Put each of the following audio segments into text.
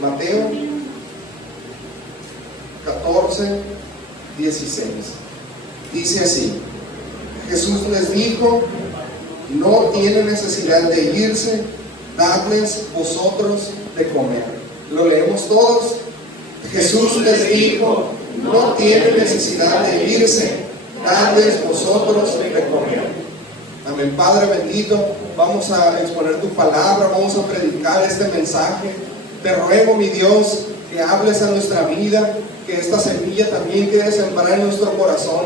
Mateo 14, 16. Dice así: Jesús les dijo: no tiene necesidad de irse, dadles vosotros de comer. Lo leemos todos. Jesús les dijo: no tiene necesidad de irse, dadles vosotros de comer. Amén. Padre bendito, vamos a exponer tu palabra, vamos a predicar este mensaje. Te ruego, mi Dios, que hables a nuestra vida, que esta semilla también quede sembrada en nuestro corazón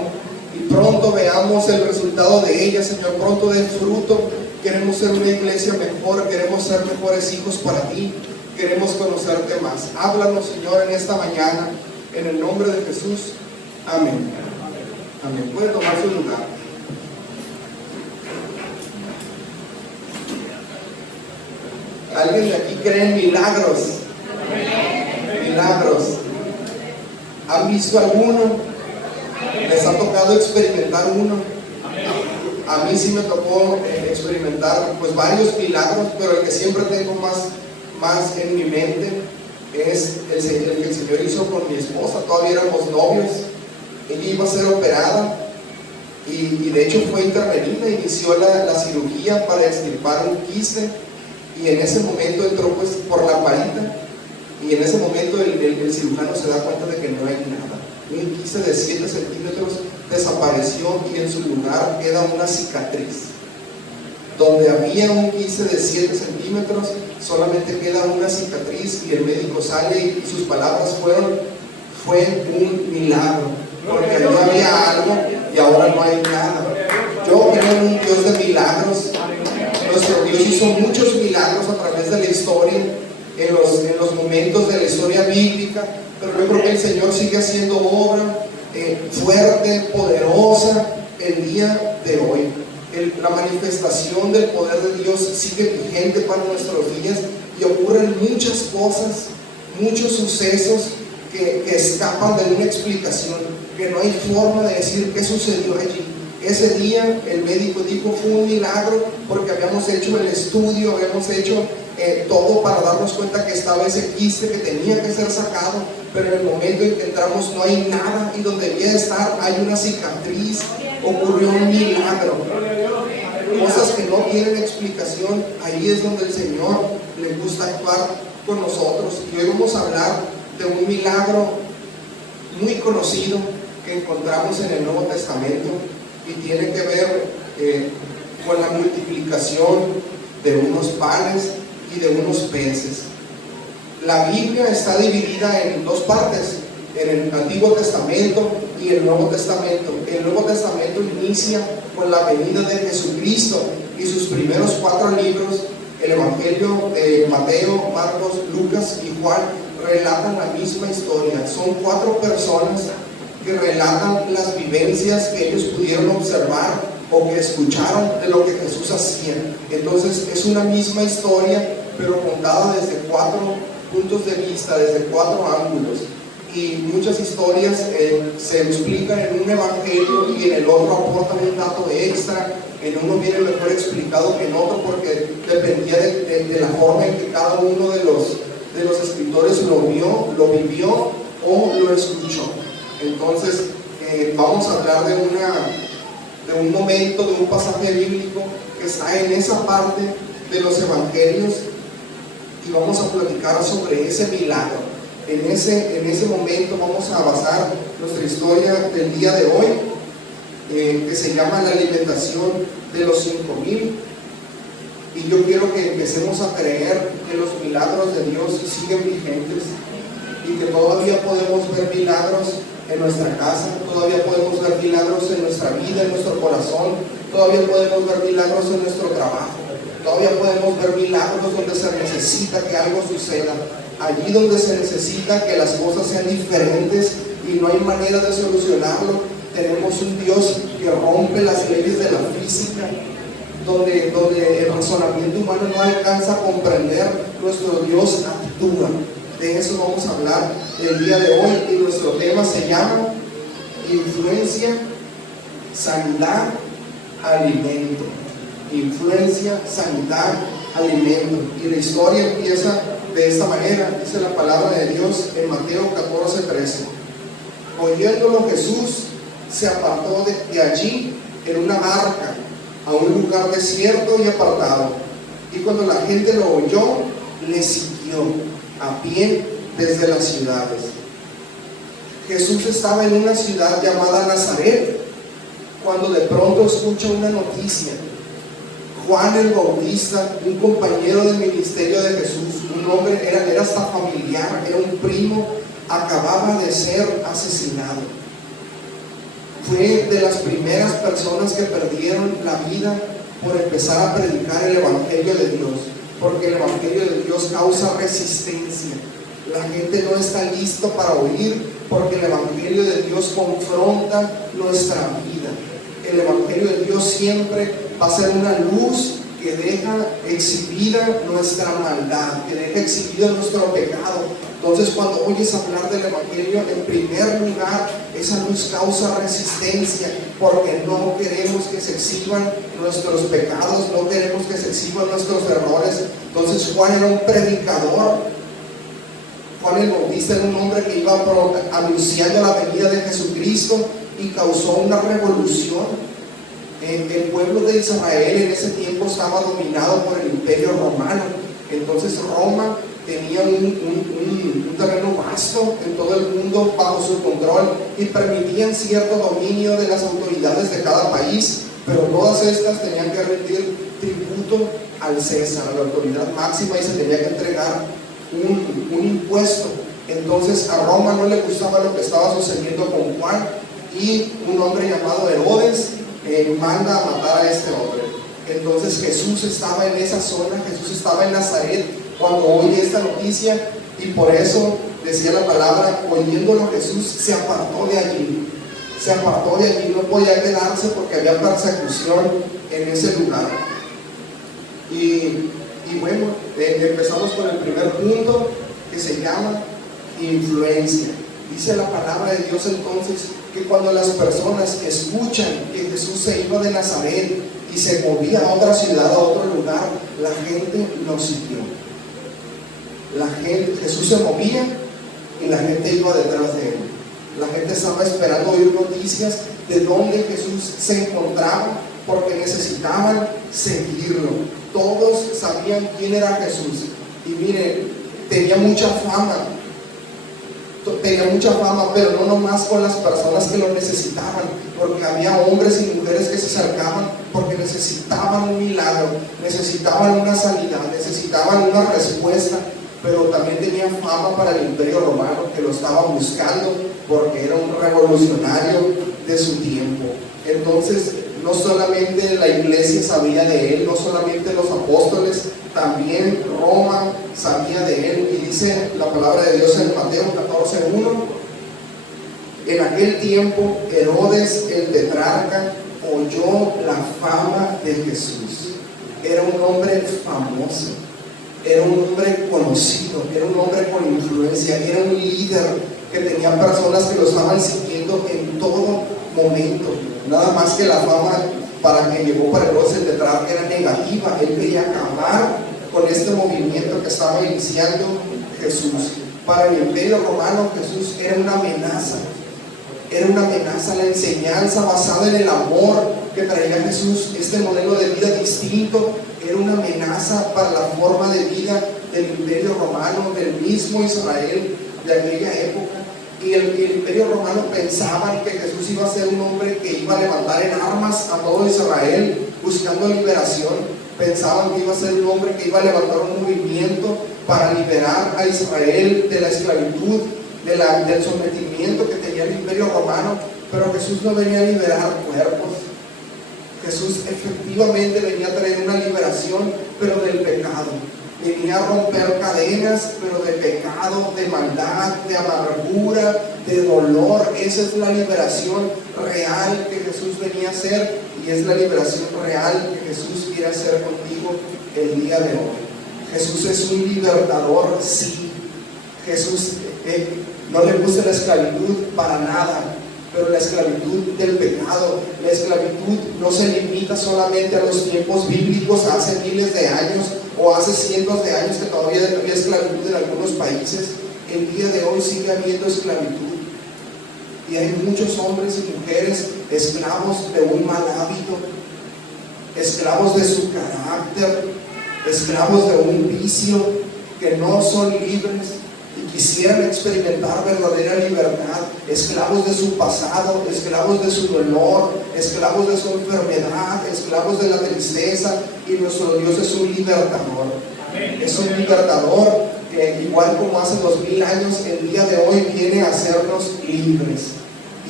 y pronto veamos el resultado de ella, Señor, pronto dé fruto. Queremos ser una iglesia mejor, queremos ser mejores hijos para ti, queremos conocerte más. Háblanos, Señor, en esta mañana, en el nombre de Jesús. Amén. Amén. Puede tomar su lugar. ¿Alguien de aquí cree en milagros? Milagros. ¿Han visto alguno? ¿Les ha tocado experimentar uno? A mí sí me tocó experimentar pues varios milagros, pero el que siempre tengo más en mi mente es el que el Señor hizo con mi esposa. Todavía éramos novios. Ella iba a ser operada y de hecho fue intervenida, inició la cirugía para extirpar un quiste, y en ese momento entró pues por la varita, y en ese momento el cirujano se da cuenta de que no hay nada. Un quiste de 7 centímetros desapareció y en su lugar queda una cicatriz. Donde había un quiste de 7 centímetros, solamente queda una cicatriz, y el médico sale y sus palabras fue un milagro, porque no había algo y ahora no hay nada. Yo creo en un Dios de milagros. Nuestro Dios hizo muchos milagros a través de la historia, en los momentos de la historia bíblica, pero yo creo que el Señor sigue haciendo obra fuerte, poderosa el día de hoy. La manifestación del poder de Dios sigue vigente para nuestros días, y ocurren muchas cosas, muchos sucesos que escapan de una explicación, que no hay forma de decir qué sucedió allí. Ese día el médico dijo fue un milagro porque habíamos hecho el estudio, habíamos hecho todo para darnos cuenta que estaba ese quiste que tenía que ser sacado, pero en el momento en que entramos no hay nada, y donde debía estar hay una cicatriz. Ocurrió un milagro. Cosas que no tienen explicación, ahí es donde el Señor le gusta actuar con nosotros. Y hoy vamos a hablar de un milagro muy conocido que encontramos en el Nuevo Testamento, y tiene que ver con la multiplicación de unos panes y de unos peces. La Biblia está dividida en dos partes, en el Antiguo Testamento y el Nuevo Testamento. El Nuevo Testamento inicia con la venida de Jesucristo, y sus primeros 4 libros, el Evangelio de Mateo, Marcos, Lucas y Juan, relatan la misma historia. Son 4 personas que relatan las vivencias que ellos pudieron observar o que escucharon de lo que Jesús hacía. Entonces es una misma historia, pero contada desde 4 puntos de vista, desde 4 ángulos. Y muchas historias se explican en un evangelio y en el otro aportan un dato extra. En uno viene mejor explicado que en otro, porque dependía de la forma en que cada uno de los escritores lo vio, lo vivió o lo escuchó. Entonces vamos a hablar de un momento, de un pasaje bíblico que está en esa parte de los evangelios, y vamos a platicar sobre ese milagro. En ese momento vamos a basar nuestra historia del día de hoy, que se llama la alimentación de los 5,000. Y yo quiero que empecemos a creer que los milagros de Dios siguen vigentes, y que todavía podemos ver milagros en nuestra casa, todavía podemos ver milagros en nuestra vida, en nuestro corazón, todavía podemos ver milagros en nuestro trabajo, todavía podemos ver milagros donde se necesita que algo suceda, allí donde se necesita que las cosas sean diferentes y no hay manera de solucionarlo. Tenemos un Dios que rompe las leyes de la física, donde el razonamiento humano no alcanza a comprender. Nuestro Dios actúa. De eso vamos a hablar el día de hoy, y nuestro tema se llama influencia, sanidad, alimento. Influencia, sanidad, alimento. Y la historia empieza de esta manera, dice la palabra de Dios en Mateo 14:13. Oyéndolo Jesús se apartó de allí en una barca a un lugar desierto y apartado. Y cuando la gente lo oyó, le siguió a pie desde las ciudades. Jesús estaba en una ciudad llamada Nazaret, cuando de pronto escucha una noticia. Juan el Bautista, un compañero del ministerio de Jesús, un hombre, era hasta familiar, era un primo, acababa de ser asesinado. Fue de las primeras personas que perdieron la vida por empezar a predicar el Evangelio de Dios, porque el Evangelio de Dios causa resistencia. La gente no está listo para oír, porque el Evangelio de Dios confronta nuestra vida. El Evangelio de Dios siempre va a ser una luz que deja exhibida nuestra maldad, que deja exhibido nuestro pecado. Entonces, cuando oyes hablar del Evangelio, en primer lugar, esa luz causa resistencia, porque no queremos que se exhiban nuestros pecados, no queremos que se exhiban nuestros errores. Entonces, Juan era un predicador. Juan el Bautista era un hombre que iba anunciando la venida de Jesucristo y causó una revolución. El pueblo de Israel en ese tiempo estaba dominado por el Imperio Romano. Entonces Roma tenía un terreno vasto en todo el mundo bajo su control y permitían cierto dominio de las autoridades de cada país, pero todas estas tenían que rendir tributo al César, a la autoridad máxima, y se tenía que entregar un impuesto. Entonces a Roma no le gustaba lo que estaba sucediendo con Juan, y un hombre llamado Herodes manda a matar a este hombre. Entonces Jesús estaba en esa zona, Jesús estaba en Nazaret cuando oye esta noticia, y por eso decía la palabra, oyéndolo Jesús se apartó de allí. Se apartó de allí, no podía quedarse porque había persecución en ese lugar. Y bueno, empezamos con el primer punto, que se llama influencia. Dice la palabra de Dios entonces que cuando las personas escuchan que Jesús se iba de Nazaret y se movía a otra ciudad, a otro lugar, la gente lo siguió. Jesús se movía y la gente iba detrás de él. La gente estaba esperando oír noticias de dónde Jesús se encontraba, porque necesitaban seguirlo. Todos sabían quién era Jesús. Y miren, tenía mucha fama, pero no nomás con las personas que lo necesitaban, porque había hombres y mujeres que se acercaban porque necesitaban un milagro, necesitaban una sanidad, necesitaban una respuesta. Pero también tenía fama para el Imperio Romano, que lo estaba buscando porque era un revolucionario de su tiempo. Entonces, no solamente la iglesia sabía de él, no solamente los apóstoles, también Roma sabía de él. Y dice la palabra de Dios en Mateo 14:1: en aquel tiempo Herodes el tetrarca oyó la fama de Jesús. Era un hombre famoso, era un hombre conocido, era un hombre con influencia, era un líder que tenía personas que lo estaban siguiendo en todo momento. Nada más que la fama para que llegó para Herodes el tetrarca era negativa. Él quería acabar con este movimiento que estaba iniciando Jesús. Para el Imperio Romano, Jesús era una amenaza. Era una amenaza. La enseñanza basada en el amor que traía Jesús, este modelo de vida distinto, era una amenaza para la forma de vida del Imperio Romano, del mismo Israel de aquella época. Y el Imperio Romano pensaban que Jesús iba a ser un hombre que iba a levantar en armas a todo Israel buscando liberación. Pensaban que iba a ser un hombre que iba a levantar un movimiento para liberar a Israel de la esclavitud, del sometimiento que tenía el Imperio Romano. Pero Jesús no venía a liberar cuerpos. Jesús efectivamente venía a traer una liberación, pero del pecado. Venía a romper cadenas, pero de pecado, de maldad, de amargura, de dolor. Esa es la liberación real que Jesús venía a hacer, y es la liberación real que Jesús quiere hacer contigo el día de hoy. Jesús es un libertador, sí. Jesús no le gusta la esclavitud para nada. Pero la esclavitud del pecado, la esclavitud no se limita solamente a los tiempos bíblicos, hace miles de años o hace cientos de años que todavía había esclavitud en algunos países. El día de hoy sigue habiendo esclavitud. Y hay muchos hombres y mujeres esclavos de un mal hábito, esclavos de su carácter, esclavos de un vicio, que no son libres y quisieran experimentar verdadera libertad, esclavos de su pasado, esclavos de su dolor, esclavos de su enfermedad, esclavos de la tristeza. Y nuestro Dios es un libertador. Es un libertador que, igual como hace 2000 años, el día de hoy viene a hacernos libres.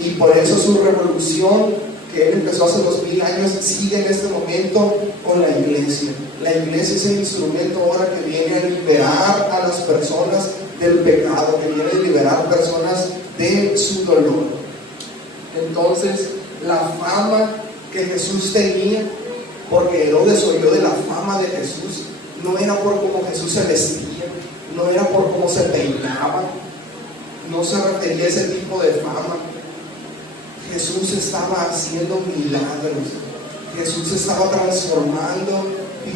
Y por eso su revolución, que Él empezó hace 2000 años, sigue en este momento con la iglesia. La iglesia es el instrumento ahora que viene a liberar a las personas del pecado, que viene a liberar personas de su dolor. Entonces, la fama que Jesús tenía, porque Herodes oyó de la fama de Jesús, no era por cómo Jesús se vestía, no era por cómo se peinaba, no se refería a ese tipo de fama. Jesús estaba haciendo milagros, Jesús estaba transformando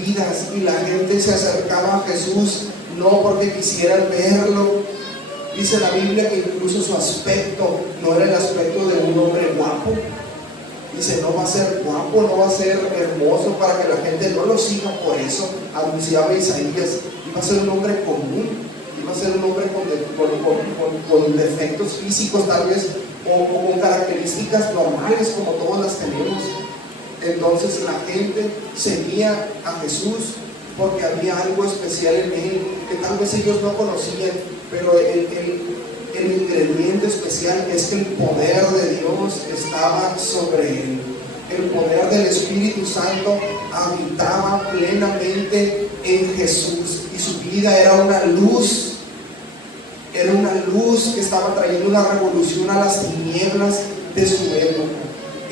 vidas, y la gente se acercaba a Jesús no porque quisieran verlo. Dice la Biblia que incluso su aspecto no era el aspecto de un hombre guapo. Dice, no va a ser guapo, no va a ser hermoso para que la gente no lo siga por eso, anunciaba Isaías. Iba a ser un hombre común, iba a ser un hombre con defectos físicos tal vez, o con características normales como todas las tenemos. Entonces la gente seguía a Jesús porque había algo especial en Él que tal vez ellos no conocían, pero el ingrediente especial es que el poder de Dios estaba sobre Él. El poder del Espíritu Santo habitaba plenamente en Jesús, y su vida era una luz. Era una luz que estaba trayendo una revolución a las tinieblas de su época.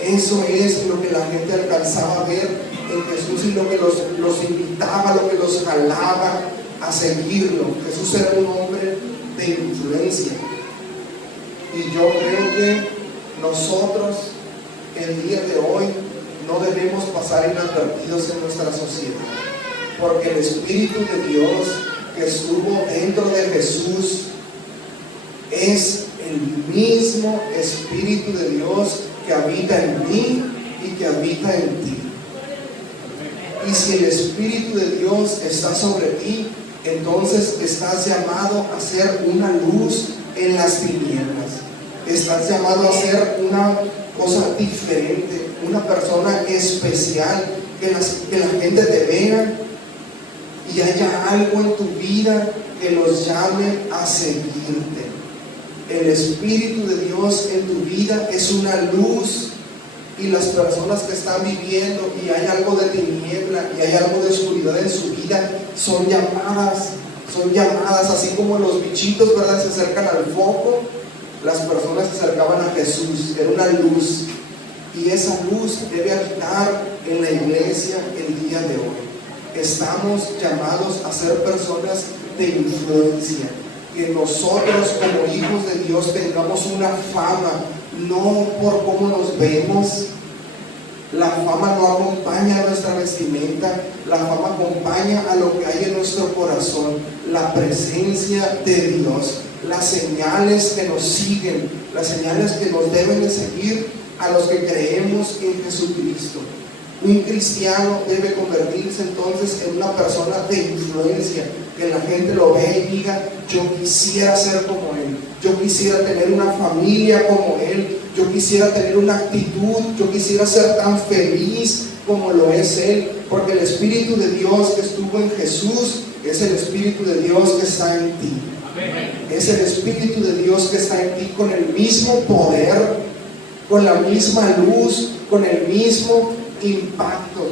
Eso es lo que la gente alcanzaba a ver en Jesús, y lo que los invitaba, lo que los jalaba a seguirlo. Jesús era un hombre de influencia. Y yo creo que nosotros el día de hoy no debemos pasar inadvertidos en nuestra sociedad, porque el Espíritu de Dios que estuvo dentro de Jesús es el mismo Espíritu de Dios que habita en mí y que habita en ti. Y si el Espíritu de Dios está sobre ti, entonces estás llamado a ser una luz en las tinieblas. Estás llamado a ser una cosa diferente, una persona especial, que la gente te vea y haya algo en tu vida que los llame a seguirte. El Espíritu de Dios en tu vida es una luz, y las personas que están viviendo y hay algo de tiniebla y hay algo de oscuridad en su vida son llamadas, así como los bichitos, ¿verdad?, se acercan al foco. Las personas se acercaban a Jesús, era una luz, y esa luz debe habitar en la iglesia el día de hoy. Estamos llamados a ser personas de influencia, que nosotros como hijos de Dios tengamos una fama, no por cómo nos vemos. La fama no acompaña a nuestra vestimenta, la fama acompaña a lo que hay en nuestro corazón, la presencia de Dios, las señales que nos siguen, las señales que nos deben de seguir a los que creemos en Jesucristo. Un cristiano debe convertirse entonces en una persona de influencia, que la gente lo vea y diga, yo quisiera ser como él, yo quisiera tener una familia como él, yo quisiera tener una actitud, yo quisiera ser tan feliz como lo es él, porque el Espíritu de Dios que estuvo en Jesús es el Espíritu de Dios que está en ti. Es el Espíritu de Dios que está en ti, con el mismo poder, con la misma luz, con el mismo impacto.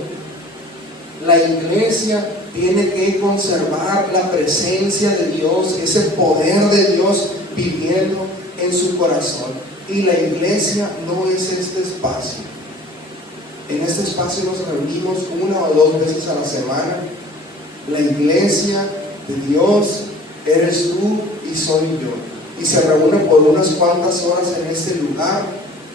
La iglesia tiene que conservar la presencia de Dios, ese poder de Dios viviendo en su corazón. Y la iglesia no es este espacio. En este espacio nos reunimos 1 o 2 veces a la semana. La iglesia de Dios eres tú y soy yo. Y se reúne por unas cuantas horas en este lugar,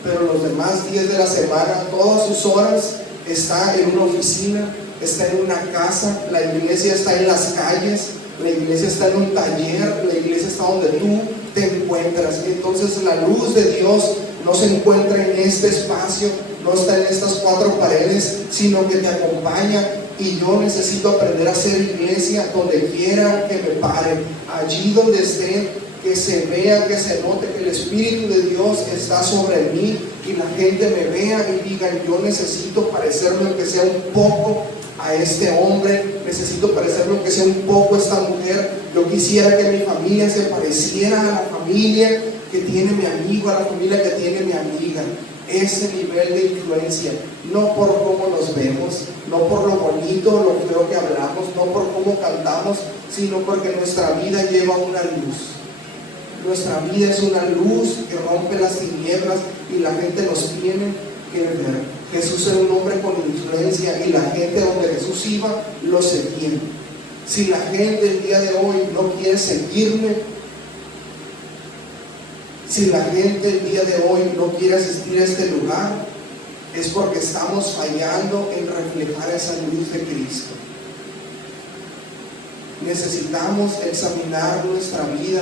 pero los demás días de la semana, todas sus horas, está en una oficina, está en una casa, la iglesia está en las calles, la iglesia está en un taller, la iglesia está donde tú te encuentras. Entonces la luz de Dios no se encuentra en este espacio, no está en estas cuatro paredes, sino que te acompaña. Y yo necesito aprender a hacer iglesia donde quiera que me pare, allí donde esté, que se vea, que se note que el Espíritu de Dios está sobre mí y la gente me vea y diga: yo necesito parecerme aunque sea un poco a este hombre, necesito parecerme aunque sea un poco a esta mujer. Yo quisiera que mi familia se pareciera a la familia que tiene mi amigo, a la familia que tiene mi amiga. Ese nivel de influencia, no por cómo nos vemos, no por lo bonito, lo feo que hablamos, no por cómo cantamos, sino porque nuestra vida lleva una luz. Nuestra vida es una luz que rompe las tinieblas y la gente nos tiene que ver. Jesús era un hombre con influencia y la gente donde Jesús iba lo seguía. Si la gente el día de hoy no quiere seguirme, si la gente el día de hoy no quiere asistir a este lugar, es porque estamos fallando en reflejar esa luz de Cristo. Necesitamos examinar nuestra vida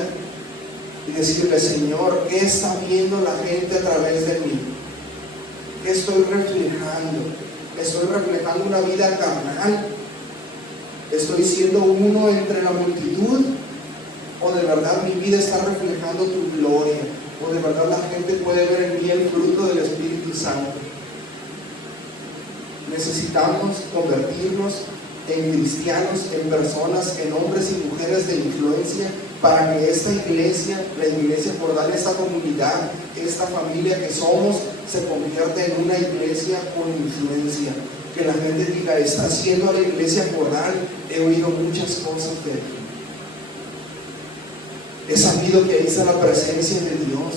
y decirle: Señor, ¿qué está viendo la gente a través de mí? ¿Qué estoy reflejando? ¿Estoy reflejando una vida carnal? ¿Estoy siendo uno entre la multitud? ¿O de verdad mi vida está reflejando tu gloria? ¿O de verdad la gente puede ver en mí el fruto del Espíritu Santo? Necesitamos convertirnos en cristianos, en personas, en hombres y mujeres de influencia, para que esta iglesia, la iglesia Jordán, esta comunidad, esta familia que somos, se convierta en una iglesia con influencia. Que la gente diga: está haciendo a la iglesia Jordán, he oído muchas cosas de él. He sabido que ahí está la presencia de Dios.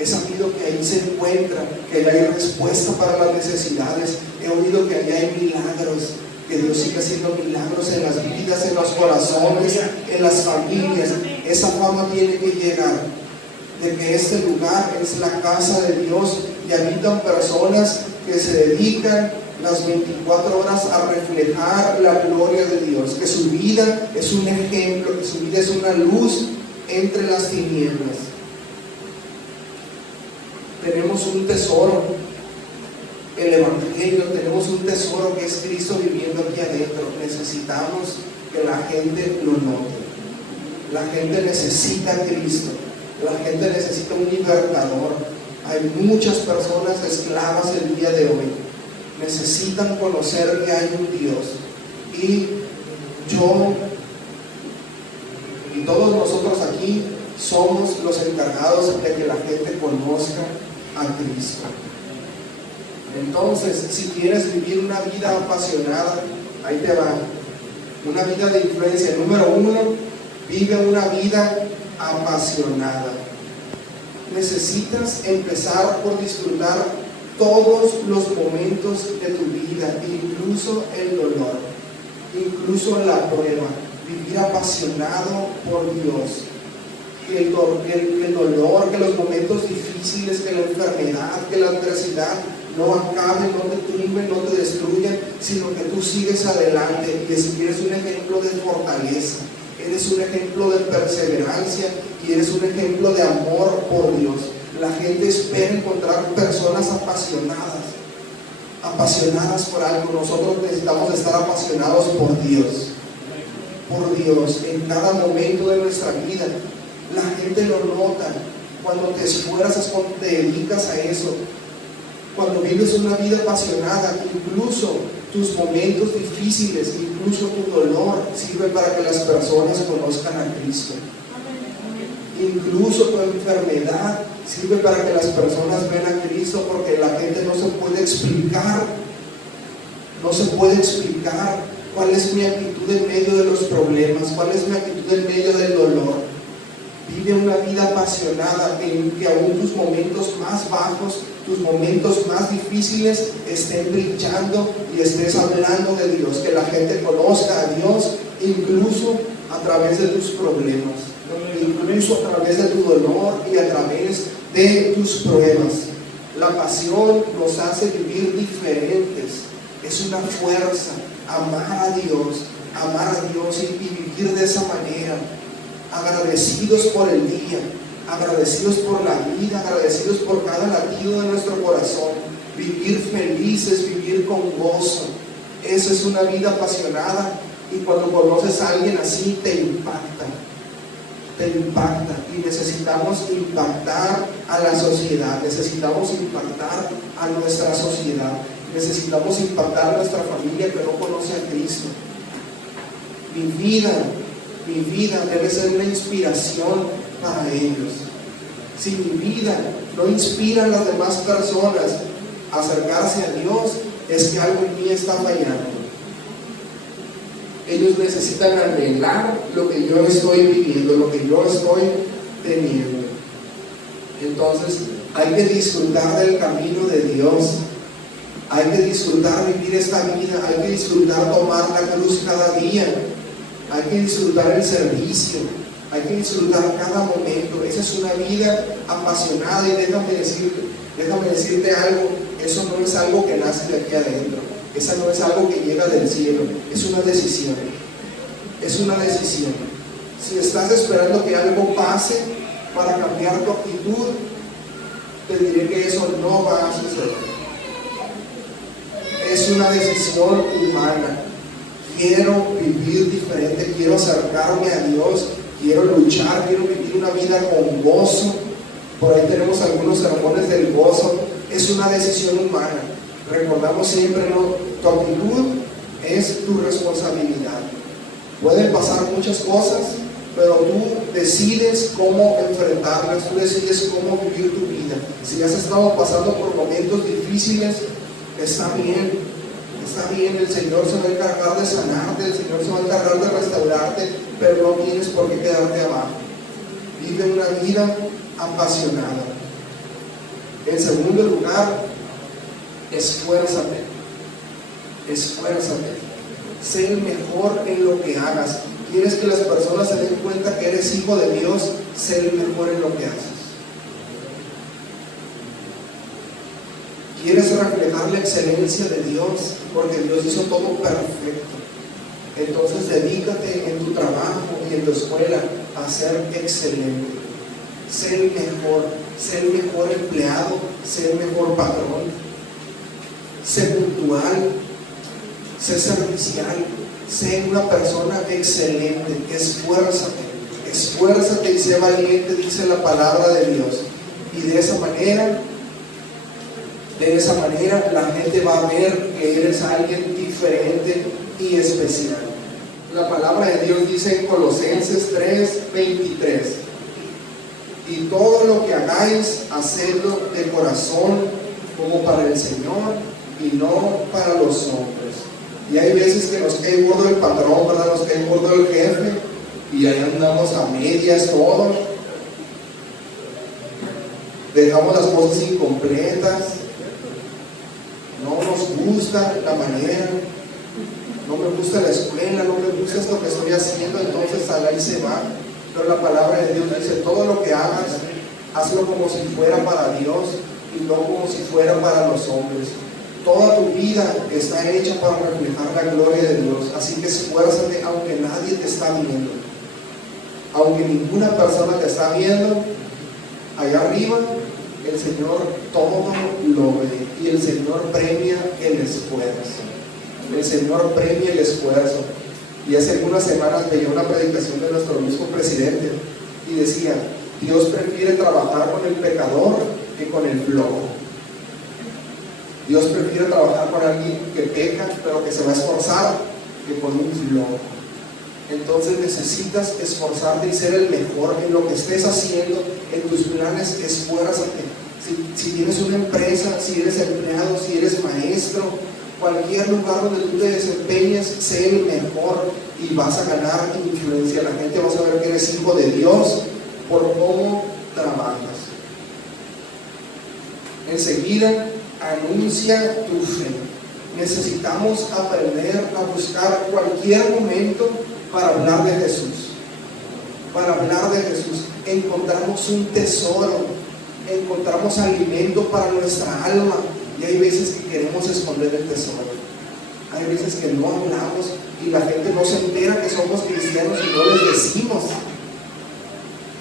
He sabido que ahí se encuentra, que ahí hay respuesta para las necesidades. He oído que ahí hay milagros, que Dios sigue haciendo milagros en las vidas, en los corazones, en las familias. Esa fama tiene que llegar, de que este lugar es la casa de Dios y habitan personas que se dedican las 24 horas a reflejar la gloria de Dios, que su vida es un ejemplo, que su vida es una luz entre las tinieblas. Tenemos un tesoro, el Evangelio, tenemos un tesoro que es Cristo viviendo aquí adentro. Necesitamos que la gente lo note. La gente necesita a Cristo, la gente necesita un libertador. Hay muchas personas esclavas el día de hoy, necesitan conocer que hay un Dios. Y yo y todos nosotros aquí somos los encargados de que la gente conozca a Cristo. Entonces, si quieres vivir una vida apasionada, ahí te va. Una vida de influencia. Número 1, vive una vida apasionada. Necesitas empezar por disfrutar todos los momentos de tu vida, incluso el dolor, incluso la prueba. Vivir apasionado por Dios. Que el dolor, que los momentos difíciles, que la enfermedad, que la adversidad no acaben, no te tumben, no te destruyan, sino que tú sigues adelante y eres un ejemplo de fortaleza, eres un ejemplo de perseverancia y eres un ejemplo de amor por Dios. La gente espera encontrar personas apasionadas por algo. Nosotros necesitamos estar apasionados por Dios, en cada momento de nuestra vida. La gente lo nota cuando te esfuerzas, cuando te dedicas a eso, cuando vives una vida apasionada. Incluso tus momentos difíciles, incluso tu dolor sirve para que las personas conozcan a Cristo. Incluso tu enfermedad sirve para que las personas vean a Cristo, porque la gente no se puede explicar cuál es mi actitud en medio de los problemas, cuál es mi actitud en medio del dolor. Vive una vida apasionada en que aún tus momentos más bajos, tus momentos más difíciles estén brillando y estés hablando de Dios, que la gente conozca a Dios incluso a través de tus problemas, incluso a través de tu dolor y a través de tus pruebas. La pasión nos hace vivir diferentes. Es una fuerza, amar a Dios y vivir de esa manera, agradecidos por el día, agradecidos por la vida, agradecidos por cada latido de nuestro corazón, vivir felices, vivir con gozo. Esa es una vida apasionada, y cuando conoces a alguien así te impacta, y necesitamos impactar a la sociedad, necesitamos impactar a nuestra sociedad, necesitamos impactar a nuestra familia que no conoce a Cristo. Mi vida debe ser una inspiración para ellos. Si mi vida no inspira a las demás personas a acercarse a Dios, es que algo en mí está fallando. Ellos necesitan anhelar lo que yo estoy viviendo, lo que yo estoy teniendo. Entonces hay que disfrutar del camino de Dios, hay que disfrutar vivir esta vida, hay que disfrutar tomar la cruz cada día, hay que disfrutar el servicio, hay que disfrutar cada momento. Esa es una vida apasionada, y déjame decirte algo, eso no es algo que nace de aquí adentro, esa no es algo que llega del cielo, es una decisión. Si estás esperando que algo pase para cambiar tu actitud, te diré que eso no va a suceder. Es una decisión humana. Quiero vivir diferente, quiero acercarme a Dios, quiero luchar, quiero vivir una vida con gozo. Por ahí tenemos algunos sermones del gozo. Es una decisión humana. Recordamos siempre, ¿no? Tu actitud es tu responsabilidad. Pueden pasar muchas cosas, pero tú decides cómo enfrentarlas, tú decides cómo vivir tu vida. Si has estado pasando por momentos difíciles, está bien, el Señor se va a encargar de sanarte, el Señor se va a encargar de restaurarte, pero no tienes por qué quedarte abajo. Vive una vida apasionada. En segundo lugar, esfuérzate. Sé el mejor en lo que hagas. ¿Quieres que las personas se den cuenta que eres hijo de Dios? Sé el mejor en lo que haces. ¿Quieres reflejar la excelencia de Dios? Porque Dios hizo todo perfecto. Entonces dedícate en tu trabajo y en tu escuela a ser excelente. Sé el mejor empleado, sé el mejor patrón. Sé puntual, sé servicial, sé una persona excelente. Esfuérzate y sé valiente, dice la palabra de Dios. Y de esa manera la gente va a ver que eres alguien diferente y especial. La palabra de Dios dice en Colosenses 3:23: y todo lo que hagáis, hacedlo de corazón, como para el Señor y no para los hombres. Y hay veces que nos cae gordo el patrón, ¿verdad? Nos cae gordo el jefe, y ahí andamos a medias todos. Dejamos las cosas incompletas. No nos gusta la manera, no me gusta la escuela, no me gusta esto que estoy haciendo, entonces ahí se va. Pero la palabra de Dios dice: todo lo que hagas, hazlo como si fuera para Dios y no como si fuera para los hombres. Toda tu vida está hecha para reflejar la gloria de Dios. Así que esfuérzate, aunque nadie te está viendo, aunque ninguna persona te está viendo. Allá arriba el Señor todo lo ve, y el Señor premia el esfuerzo. Y hace algunas semanas veía una predicación de nuestro mismo presidente y decía: Dios prefiere trabajar con el pecador que con el flojo. Dios prefiere trabajar con alguien que peca pero que se va a esforzar, que con un flojo. Entonces necesitas esforzarte y ser el mejor en lo que estés haciendo, en tus planes. Esfuérzate. Si tienes una empresa, si eres empleado, si eres maestro, cualquier lugar donde tú te desempeñes, sé el mejor y vas a ganar influencia. La gente va a saber que eres hijo de Dios por cómo trabajas. Enseguida, anuncia tu fe. Necesitamos aprender a buscar cualquier momento para hablar de Jesús. Encontramos un tesoro encontramos alimento para nuestra alma, y hay veces que queremos esconder el tesoro. Hay veces que no hablamos y la gente no se entera que somos cristianos y no les decimos.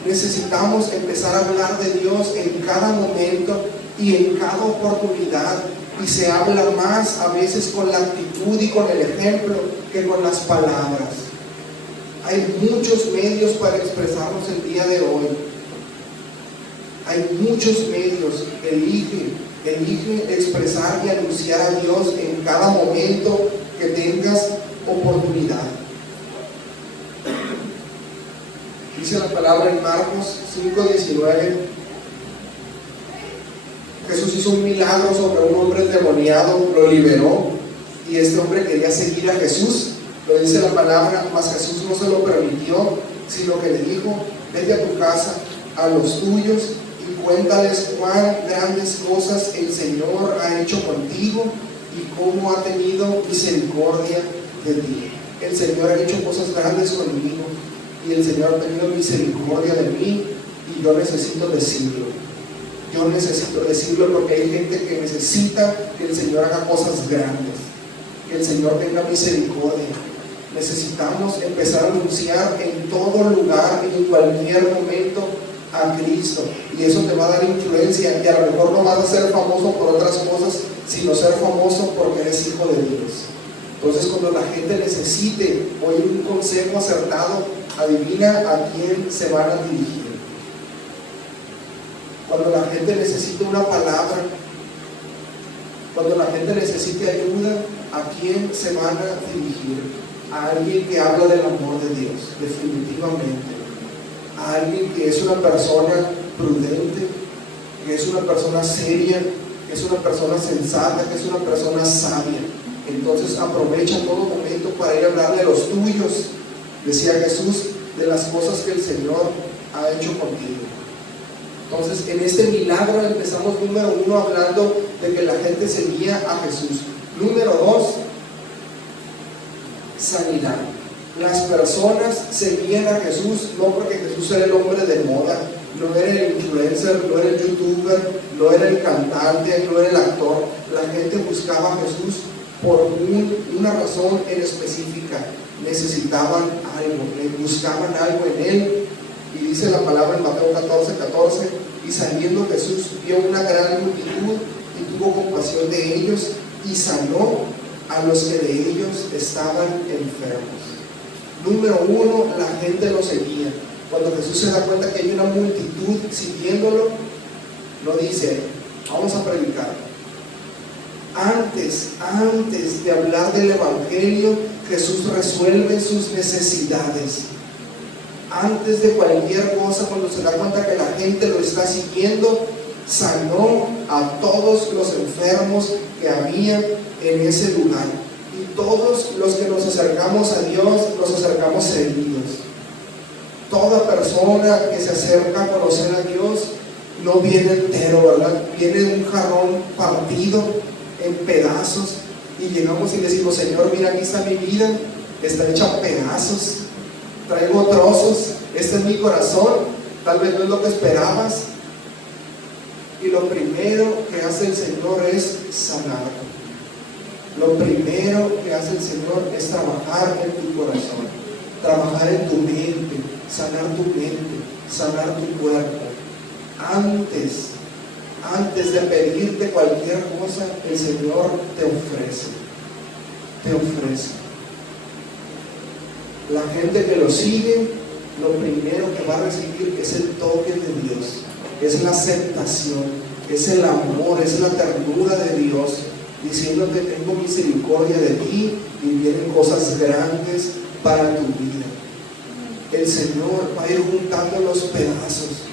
Necesitamos empezar a hablar de Dios en cada momento y en cada oportunidad, y se habla más a veces con la actitud y con el ejemplo que con las palabras. Hay muchos medios para expresarnos el día de hoy. Hay muchos medios. Elige expresar y anunciar a Dios en cada momento que tengas oportunidad. Dice la palabra en Marcos 5:19. Jesús hizo un milagro sobre un hombre endemoniado, lo liberó, y este hombre quería seguir a Jesús. Lo dice la palabra, mas Jesús no se lo permitió, sino que le dijo: vete a tu casa, a los tuyos, y cuéntales cuán grandes cosas el Señor ha hecho contigo y cómo ha tenido misericordia de ti. El Señor ha hecho cosas grandes conmigo, y el Señor ha tenido misericordia de mí, y yo necesito decirlo. Yo necesito decirlo porque hay gente que necesita que el Señor haga cosas grandes, que el Señor tenga misericordia. Necesitamos empezar a anunciar en todo lugar y en cualquier momento a Cristo, y eso te va a dar influencia, y a lo mejor no vas a ser famoso por otras cosas, sino ser famoso porque eres hijo de Dios. Entonces, cuando la gente necesite oír un consejo acertado, adivina a quién se van a dirigir. Cuando la gente necesite una palabra, cuando la gente necesite ayuda, ¿a quién se van a dirigir? A alguien que habla del amor de Dios, definitivamente. A alguien que es una persona prudente, que es una persona seria, que es una persona sensata, que es una persona sabia. Entonces aprovecha todo momento para ir a hablar de los tuyos, decía Jesús, de las cosas que el Señor ha hecho contigo. Entonces, en este milagro empezamos, número 1, hablando de que la gente seguía a Jesús. Número 2, sanidad. Las personas seguían a Jesús no porque Jesús era el hombre de moda, no era el influencer, no era el youtuber, no era el cantante, no era el actor. La gente buscaba a Jesús por una razón en específica. Necesitaban algo, buscaban algo en Él. Y dice la palabra en Mateo 14:14, y saliendo Jesús vio una gran multitud y tuvo compasión de ellos y sanó a los que de ellos estaban enfermos. Número 1, la gente lo seguía. Cuando Jesús se da cuenta que hay una multitud siguiéndolo, no dice: vamos a predicar. Antes de hablar del Evangelio, Jesús resuelve sus necesidades. Antes de cualquier cosa, cuando se da cuenta que la gente lo está siguiendo, sanó a todos los enfermos que había en ese lugar. Y todos los que nos acercamos a Dios, nos acercamos heridos. Toda persona que se acerca a conocer a Dios no viene entero, ¿verdad? Viene un jarrón partido en pedazos, y llegamos y le decimos: Señor, mira, aquí está mi vida, está hecha a pedazos, traigo trozos, este es mi corazón, tal vez no es lo que esperabas. Y lo primero que hace el Señor es sanar. Lo primero que hace el Señor es trabajar en tu corazón, trabajar en tu mente, sanar tu mente, sanar tu cuerpo. Antes de pedirte cualquier cosa, el Señor te ofrece. La gente que lo sigue, lo primero que va a recibir es el toque de Dios, es la aceptación, es el amor, es la ternura de Dios, diciéndote: tengo misericordia de ti y vienen cosas grandes para tu vida. El Señor va a ir juntando los pedazos.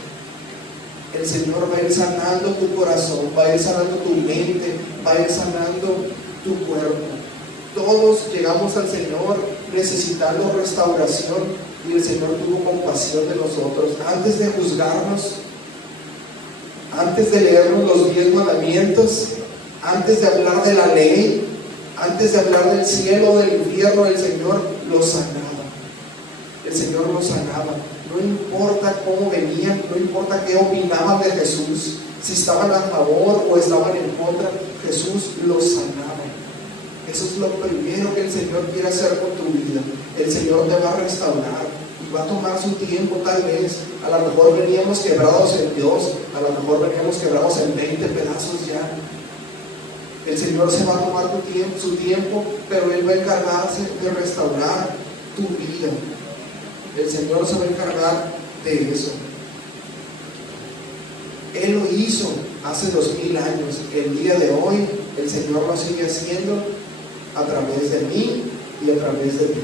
El Señor va a ir sanando tu corazón, va a ir sanando tu mente, va a ir sanando tu cuerpo. Todos llegamos al Señor necesitando restauración, y el Señor tuvo compasión de nosotros. Antes de juzgarnos, antes de leernos los 10 mandamientos, antes de hablar de la ley, antes de hablar del cielo, del infierno, el Señor lo sanaba. El Señor lo sanaba. No importa cómo venían, no importa qué opinaban de Jesús, si estaban a favor o estaban en contra, Jesús los sanaba. Eso es lo primero que el Señor quiere hacer con tu vida. El Señor te va a restaurar y va a tomar su tiempo. Tal vez, a lo mejor veníamos quebrados en Dios, a lo mejor veníamos quebrados en 20 pedazos ya. El Señor se va a tomar su tiempo, pero Él va a encargarse de restaurar tu vida. El Señor se va a encargar de eso. Él lo hizo hace 2000 años. El día de hoy, el Señor lo sigue haciendo a través de mí y a través de ti.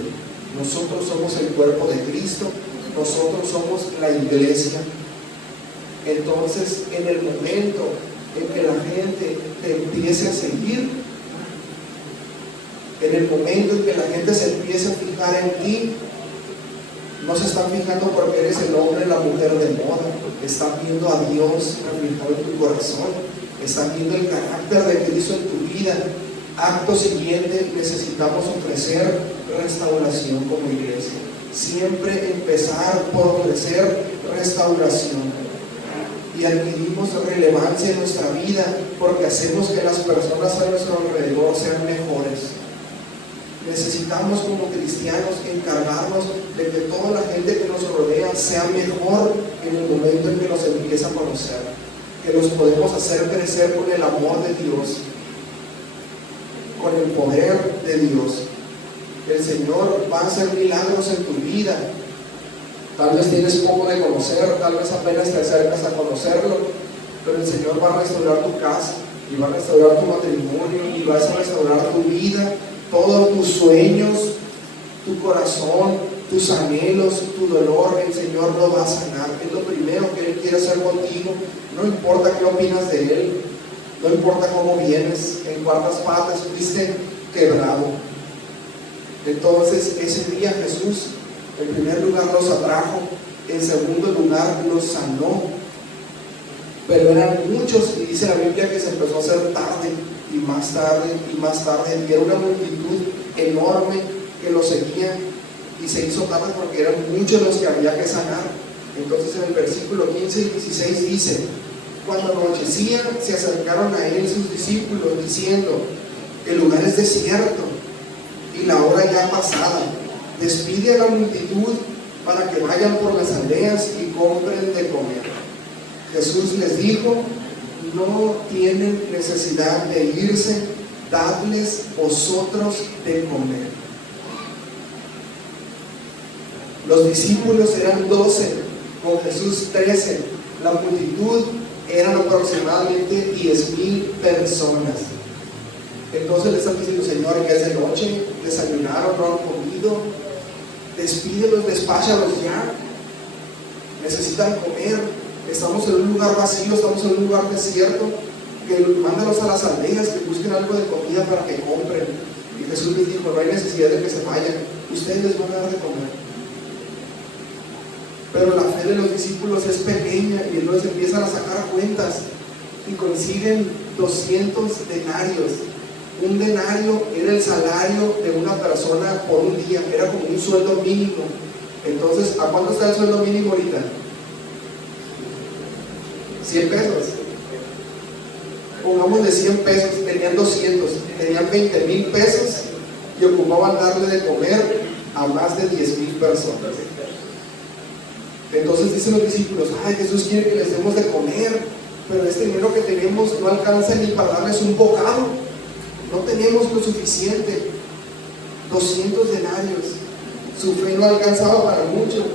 Nosotros somos el cuerpo de Cristo, nosotros somos la iglesia. Entonces, en el momento en que la gente te empiece a seguir, en el momento en que la gente se empiece a fijar en ti, no se están fijando porque eres el hombre y la mujer de moda, están viendo a Dios reflejado en tu corazón, están viendo el carácter de Cristo en tu vida. Acto siguiente, necesitamos ofrecer restauración como iglesia. Siempre empezar por ofrecer restauración. Y adquirimos relevancia en nuestra vida porque hacemos que las personas a nuestro alrededor sean mejores. Necesitamos como cristianos encargarnos de que toda la gente que nos rodea sea mejor en el momento en que nos empieza a conocer, que los podemos hacer crecer con el amor de Dios, con el poder de Dios. El Señor va a hacer milagros en tu vida. Tal vez tienes poco de conocer, tal vez apenas te acercas a conocerlo, pero el Señor va a restaurar tu casa, y va a restaurar tu matrimonio, y vas a restaurar tu vida, todos tus sueños, tu corazón, tus anhelos, tu dolor. El Señor lo va a sanar. Es lo primero que Él quiere hacer contigo. No importa qué opinas de Él, no importa cómo vienes, en cuántas partes fuiste quebrado. Entonces, ese día Jesús, en primer lugar, los atrajo, en segundo lugar, los sanó. Pero eran muchos, y dice la Biblia que se empezó a hacer tarde, y más tarde, y más tarde, y era una multitud enorme que lo seguían, y se hizo tarde porque eran muchos los que había que sanar. Entonces, en el versículo 15 y 16 dice: cuando anochecía, se acercaron a Él sus discípulos, diciendo: el lugar es desierto, y la hora ya pasada. Despide a la multitud para que vayan por las aldeas y compren de comer. Jesús les dijo: no tienen necesidad de irse, dadles vosotros de comer. Los discípulos eran 12, con Jesús 13. La multitud eran aproximadamente 10,000 personas. Entonces le están diciendo: Señor, ya es de noche, desayunaron, no han comido, despídelos, despáchalos ya, necesitan comer, estamos en un lugar vacío, estamos en un lugar desierto, que mándalos a las aldeas, que busquen algo de comida para que compren. Y Jesús les dijo: no hay necesidad de que se vayan, ustedes les van a dar de comer. Pero la fe de los discípulos es pequeña, y entonces empiezan a sacar cuentas y consiguen 200 denarios. Un denario era el salario de una persona por un día, era como un sueldo mínimo. Entonces, ¿a cuánto está el sueldo mínimo ahorita? 100 pesos. Pongámosle 100 pesos, tenían 200, tenían 20,000 pesos y ocupaban darle de comer a más de 10,000 personas. Entonces dicen los discípulos: ay, Jesús quiere que les demos de comer, pero este dinero que tenemos no alcanza ni para darles un bocado. No tenemos lo suficiente. 200 denarios. Su fe no alcanzaba para mucho.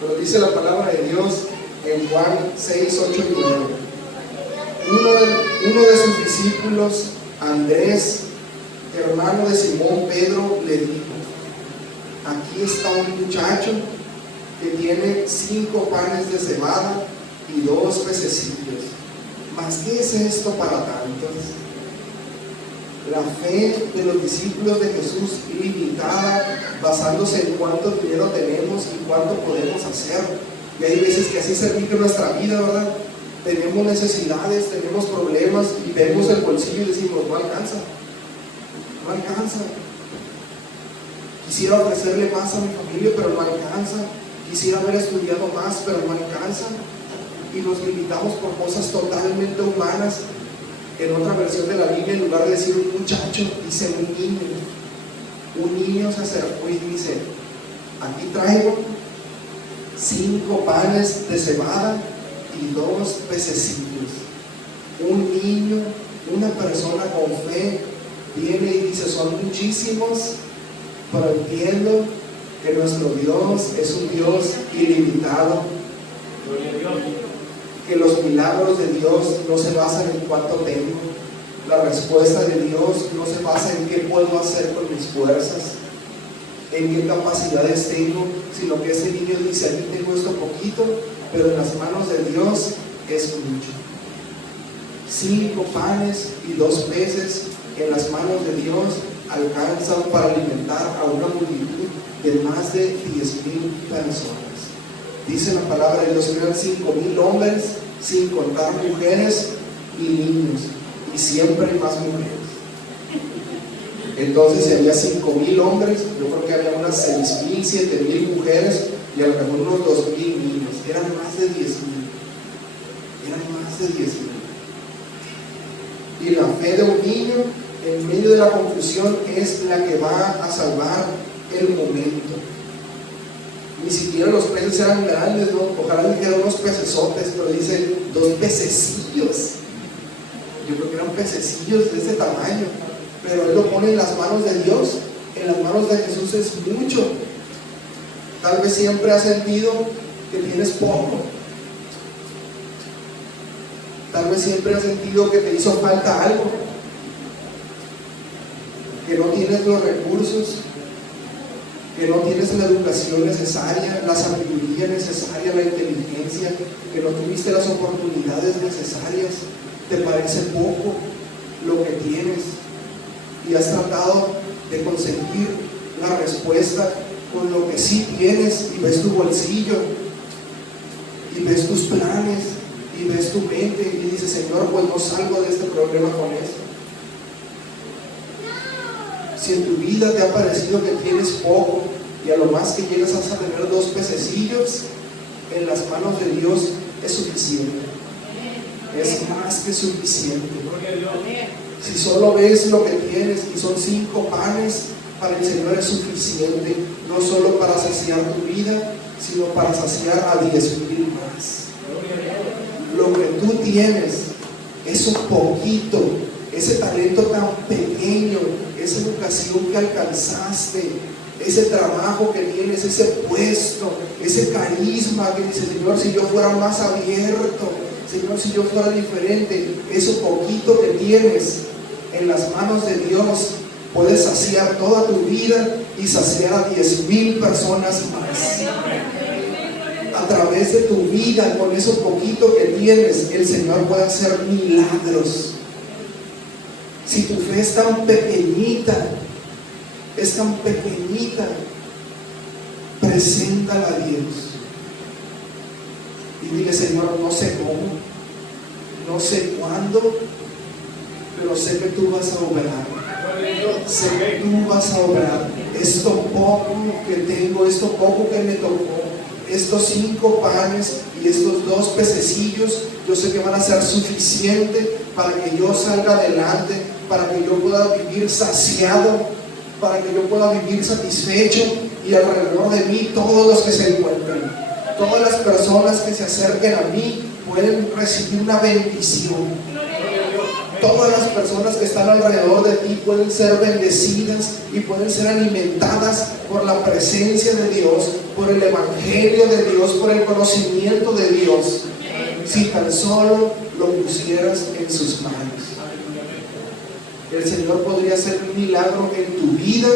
Pero dice la palabra de Dios en Juan 6, 8 y 9. Uno de sus discípulos, Andrés, hermano de Simón Pedro, le dijo: aquí está un muchacho que tiene 5 panes de cebada y 2 pececillos. ¿Mas qué es esto para tantos? La fe de los discípulos de Jesús limitada, basándose en cuánto dinero tenemos y cuánto podemos hacer. Y hay veces que así se rige nuestra vida, ¿verdad? Tenemos necesidades, tenemos problemas y vemos el bolsillo y decimos: no alcanza, no alcanza. Quisiera ofrecerle más a mi familia, pero no alcanza. Quisiera haber estudiado más, pero no alcanza. Y nos limitamos por cosas totalmente humanas. En otra versión de la Biblia, en lugar de decir un muchacho, dice un niño. Un niño se acercó y dice: aquí traigo 5 panes de cebada y 2 pececillos. Un niño, una persona con fe, viene y dice: son muchísimos, pero entiendo que nuestro Dios es un Dios ilimitado, que los milagros de Dios no se basan en cuánto tengo. La respuesta de Dios no se basa en qué puedo hacer con mis fuerzas, en qué capacidades tengo, sino que ese niño dice: aquí tengo esto poquito, pero en las manos de Dios es mucho. 5 panes y 2 peces en las manos de Dios alcanzan para alimentar a una multitud de más de 10,000 personas. Dice la palabra de Dios que eran 5,000 hombres, sin contar mujeres y niños, y siempre hay más mujeres. Entonces, si había 5,000 hombres, yo creo que había unas 6,000, 7,000 mujeres y a lo mejor unos 2,000 niños. Eran más de 10,000. Eran más de 10,000. Y la fe de un niño en medio de la confusión es la que va a salvar el momento. Ni siquiera los peces eran grandes, ¿no? Ojalá dijeran unos pecesotes, pero dice 2 pececillos. Yo creo que eran pececillos de ese tamaño, pero Él lo pone en las manos de Dios. En las manos de Jesús es mucho. Tal vez siempre has sentido que tienes poco. Tal vez siempre has sentido que te hizo falta algo, que no tienes los recursos, que no tienes la educación necesaria, la sabiduría necesaria, la inteligencia, que no tuviste las oportunidades necesarias. Te parece poco lo que tienes y has tratado de conseguir la respuesta con lo que sí tienes, y ves tu bolsillo y ves tus planes y ves tu mente y dices: Señor, pues no salgo de este problema con esto. Si en tu vida te ha parecido que tienes poco y a lo más que llegas a tener 2 pececillos, en las manos de Dios es suficiente. Es más que suficiente. Si solo ves lo que tienes y son 5 panes, para el Señor es suficiente, no solo para saciar tu vida, sino para saciar a 10,000 más. Lo que tú tienes, eso poquito, ese talento tan pequeño, esa educación que alcanzaste, ese trabajo que tienes, ese puesto, ese carisma que dice: Señor, si yo fuera más abierto, Señor, si yo fuera diferente, eso poquito que tienes en las manos de Dios, puedes saciar toda tu vida y saciar a 10,000 personas más. A través de tu vida, con eso poquito que tienes, el Señor puede hacer milagros. Si tu fe es tan pequeñita, preséntala a Dios y dile: Señor, no sé cómo, no sé cuándo, pero sé que tú vas a obrar. Sé que tú vas a obrar. Esto poco que tengo, esto poco que me tocó, estos 5 panes y estos 2 pececillos, yo sé que van a ser suficientes para que yo salga adelante, para que yo pueda vivir saciado, para que yo pueda vivir satisfecho, y alrededor de mí todos los que se encuentren, todas las personas que se acerquen a mí pueden recibir una bendición. Todas las personas que están alrededor de ti pueden ser bendecidas y pueden ser alimentadas por la presencia de Dios, por el evangelio de Dios, por el conocimiento de Dios, si tan solo lo pusieras en sus manos. El Señor podría hacer un milagro en tu vida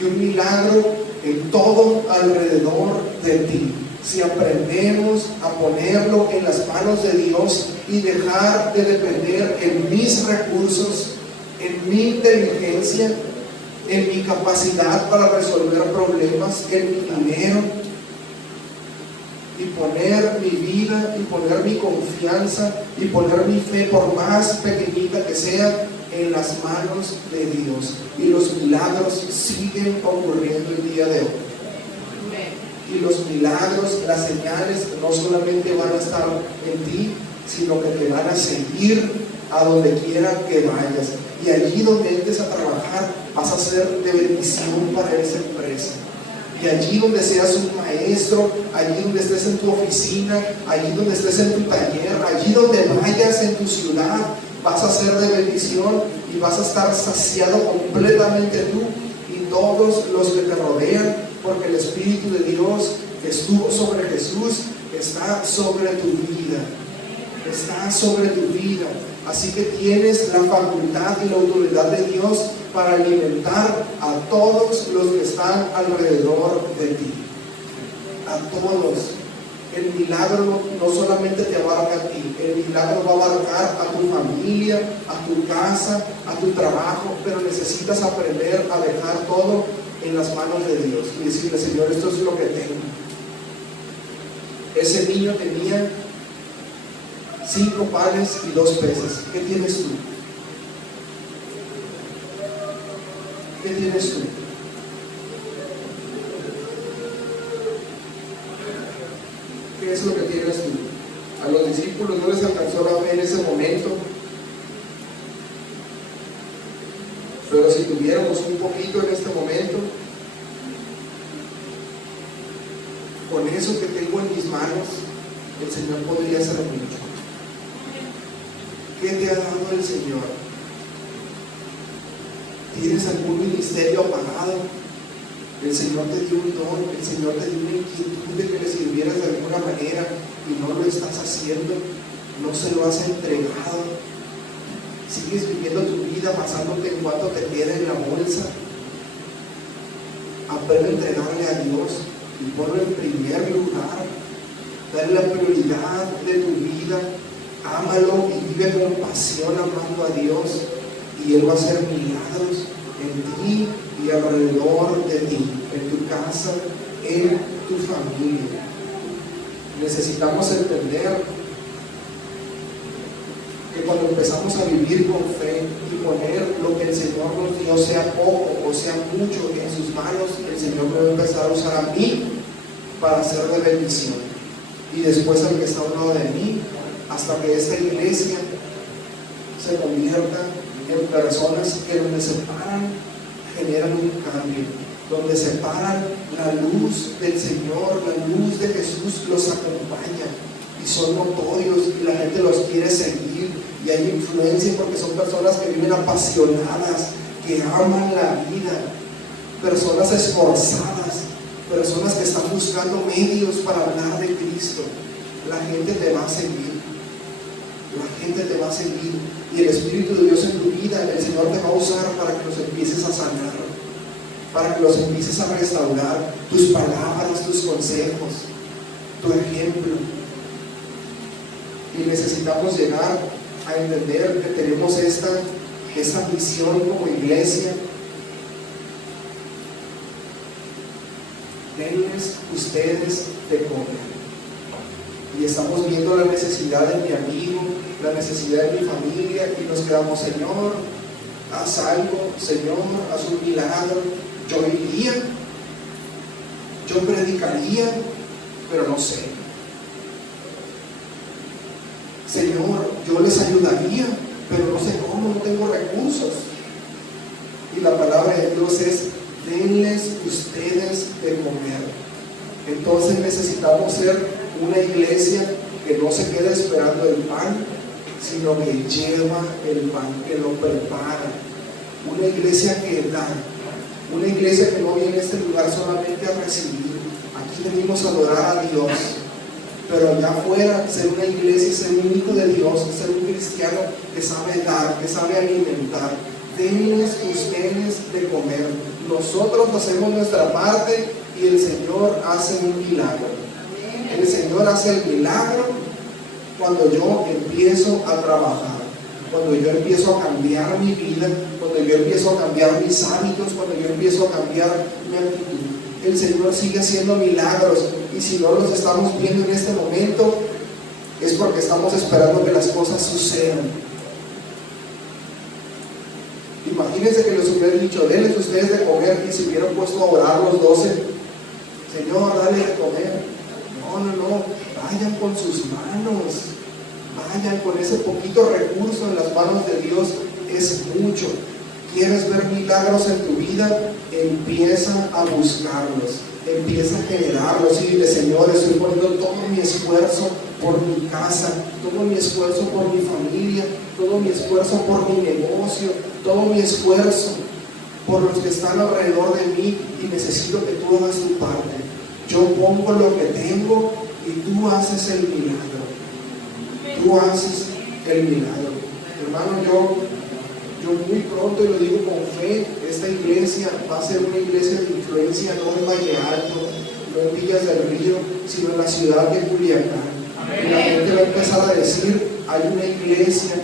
y un milagro en todo alrededor de ti, si aprendemos a ponerlo en las manos de Dios y dejar de depender en mis recursos, en mi inteligencia, en mi capacidad para resolver problemas, en mi dinero, y poner mi vida y poner mi confianza y poner mi fe, por más pequeñita que sea, en las manos de Dios y los milagros siguen ocurriendo el día de hoy. Y los milagros, las señales no solamente van a estar en ti, sino que te van a seguir a donde quiera que vayas. Y allí donde entres a trabajar vas a ser de bendición para esa empresa. Y allí donde seas un maestro, allí donde estés en tu oficina, allí donde estés en tu taller, allí donde vayas en tu ciudad, vas a ser de bendición y vas a estar saciado completamente tú y todos los que te rodean, porque el Espíritu de Dios que estuvo sobre Jesús está sobre tu vida. Está sobre tu vida. Así que tienes la facultad y la autoridad de Dios para alimentar a todos los que están alrededor de ti. A todos. El milagro no solamente te abarca a ti, el milagro va a abarcar a tu familia, a tu casa, a tu trabajo, pero necesitas aprender a dejar todo en las manos de Dios y decirle: Señor, esto es lo que tengo. Ese niño tenía 5 panes y 2 peces. ¿Qué tienes tú? ¿Qué tienes tú? ¿Qué es lo que tienes tú? A los discípulos no les alcanzó la fe en ese momento, pero si tuviéramos un poquito en este momento, con eso que tengo en mis manos, el Señor podría hacer mucho. ¿Qué te ha dado el Señor? ¿Tienes algún ministerio apagado? El Señor te dio un don, el Señor te dio una inquietud de que le sirvieras de alguna manera y no lo estás haciendo, no se lo has entregado. Sigues viviendo tu vida basándote en cuánto te queda en la bolsa. Aprende a entregarle a Dios y ponlo en primer lugar. Dale la prioridad de tu vida. Ámalo y vive con pasión amando a Dios, y Él va a hacer milagros en ti y alrededor de ti, en tu casa, en tu familia. Necesitamos entender que cuando empezamos a vivir con fe y poner lo que el Señor nos dio, sea poco o sea mucho, en sus manos, el Señor me va a empezar a usar a mí para hacer de bendición, y después al que está a un lado de mí, hasta que esta iglesia se convierta en personas que donde se paran generan un cambio, donde se paran la luz del Señor, la luz de Jesús los acompaña y son notorios y la gente los quiere seguir y hay influencia porque son personas que viven apasionadas, que aman la vida, personas esforzadas, personas que están buscando medios para hablar de Cristo. La gente te va a seguir. La gente te va a seguir y el Espíritu de Dios en tu vida, el Señor te va a usar para que los empieces a sanar, para que los empieces a restaurar, tus palabras, tus consejos, tu ejemplo. Y necesitamos llegar a entender que tenemos esta misión como iglesia. Denles ustedes de comer. Y estamos viendo la necesidad de mi amigo, la necesidad de mi familia, y nos quedamos: Señor, haz algo, Señor, haz un milagro. Yo iría, yo predicaría, pero no sé. Señor, yo les ayudaría, pero no sé cómo, no tengo recursos. Y la palabra de Dios es: denles ustedes de comer. Entonces necesitamos ser una iglesia que no se queda esperando el pan, sino que lleva el pan, que lo prepara. Una iglesia que da, una iglesia que no viene a este lugar solamente a recibir. Aquí venimos a adorar a Dios, pero allá afuera ser una iglesia, ser un hijo de Dios, ser un cristiano que sabe dar, que sabe alimentar. Denles ustedes de comer. Nosotros hacemos nuestra parte y el Señor hace un milagro. El Señor hace el milagro cuando yo empiezo a trabajar, cuando yo empiezo a cambiar mi vida, cuando yo empiezo a cambiar mis hábitos, cuando yo empiezo a cambiar mi actitud. El Señor sigue haciendo milagros, y si no los estamos viendo en este momento es porque estamos esperando que las cosas sucedan. Imagínense que les hubiera dicho, denles ustedes de comer, y se hubieran puesto a orar los 12. Señor, dale de comer. No, vayan con sus manos, vayan con ese poquito recurso en las manos de Dios, es mucho. ¿Quieres ver milagros en tu vida? Empieza a buscarlos, empieza a generarlos y dile, Señor, estoy poniendo todo mi esfuerzo por mi casa, todo mi esfuerzo por mi familia, todo mi esfuerzo por mi negocio, todo mi esfuerzo por los que están alrededor de mí, y necesito que tú hagas tu parte. Yo pongo lo que tengo y tú haces el milagro. Tú haces el milagro. Hermano, yo muy pronto, y lo digo con fe, esta iglesia va a ser una iglesia de influencia, no en Valle Alto, no en Villas del Río, sino en la ciudad de Culiacán. Y la gente va a empezar a decir, hay una iglesia,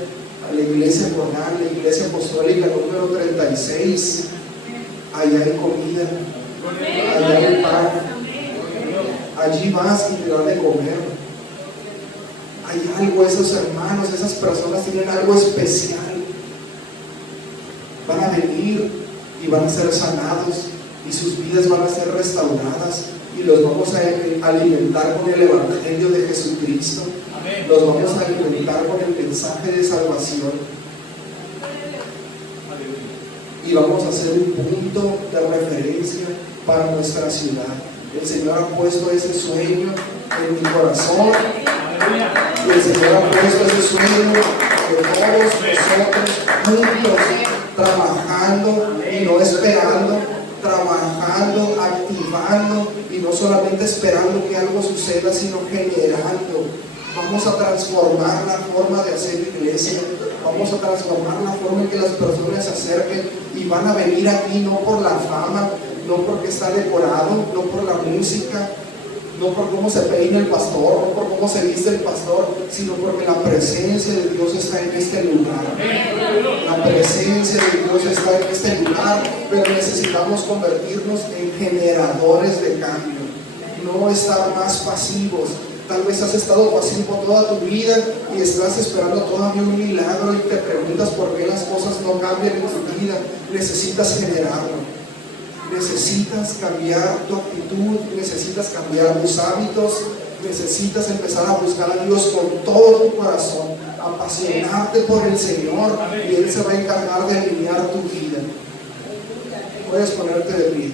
la iglesia Morán, la iglesia apostólica número 36, allá hay comida, allá hay pan, allí vas y te dan de comer. Hay algo, esos hermanos, esas personas tienen algo especial. Van a venir y van a ser sanados, y sus vidas van a ser restauradas, y los vamos a alimentar con el Evangelio de Jesucristo. Amén. Los vamos a alimentar con el mensaje de salvación, y vamos a hacer un punto de referencia para nuestra ciudad. El Señor ha puesto ese sueño en mi corazón, y el Señor ha puesto ese sueño de todos nosotros juntos, trabajando y no esperando, trabajando, activando, y no solamente esperando que algo suceda, sino generando. Vamos a transformar la forma de hacer iglesia, vamos a transformar la forma en que las personas se acerquen, y van a venir aquí no por la fama, no porque está decorado, no por la música, no por cómo se peina el pastor, no por cómo se viste el pastor, sino porque la presencia de Dios está en este lugar. La presencia de Dios está en este lugar, pero necesitamos convertirnos en generadores de cambio, no estar más pasivos. Tal vez has estado pasivo toda tu vida y estás esperando todavía un milagro, y te preguntas por qué las cosas no cambian en tu vida. Necesitas generarlo. Necesitas cambiar tu actitud, necesitas cambiar tus hábitos, necesitas empezar a buscar a Dios con todo tu corazón, apasionarte por el Señor, y Él se va a encargar de alinear tu vida. Puedes ponerte de pie.